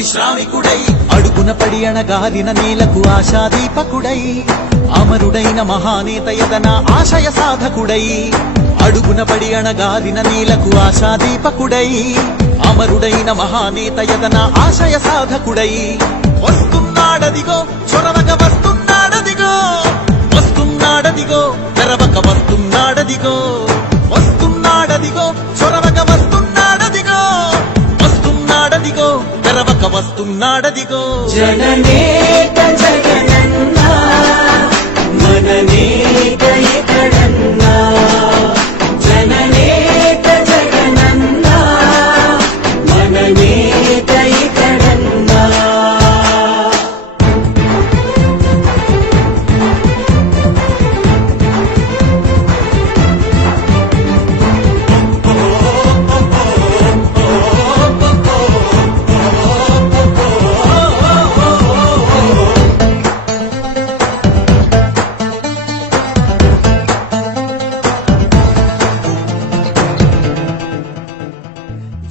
జననాయకుడే పరిశ్రామికుడై అడుగున పడి అణగాలిన నేలకు ఆశాదీపకుడై అమరుడైన మహానేత ఎదన ఆశయ సాధకుడై అడుగున పడి అణగాలిన నేలకు ఆశాదీపకుడై అమరుడైన మహానేత ఎదన ఆశయ సాధకుడై. వస్తున్నాడదిగో చొరవక వస్తున్నాడదిగో వస్తున్నాడదిగో తెరవక వస్తున్నాడదిగో వస్తున్నాడదిగో చొరవక తెరవక జననేత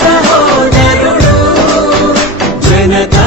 సహోదరుడు జనతా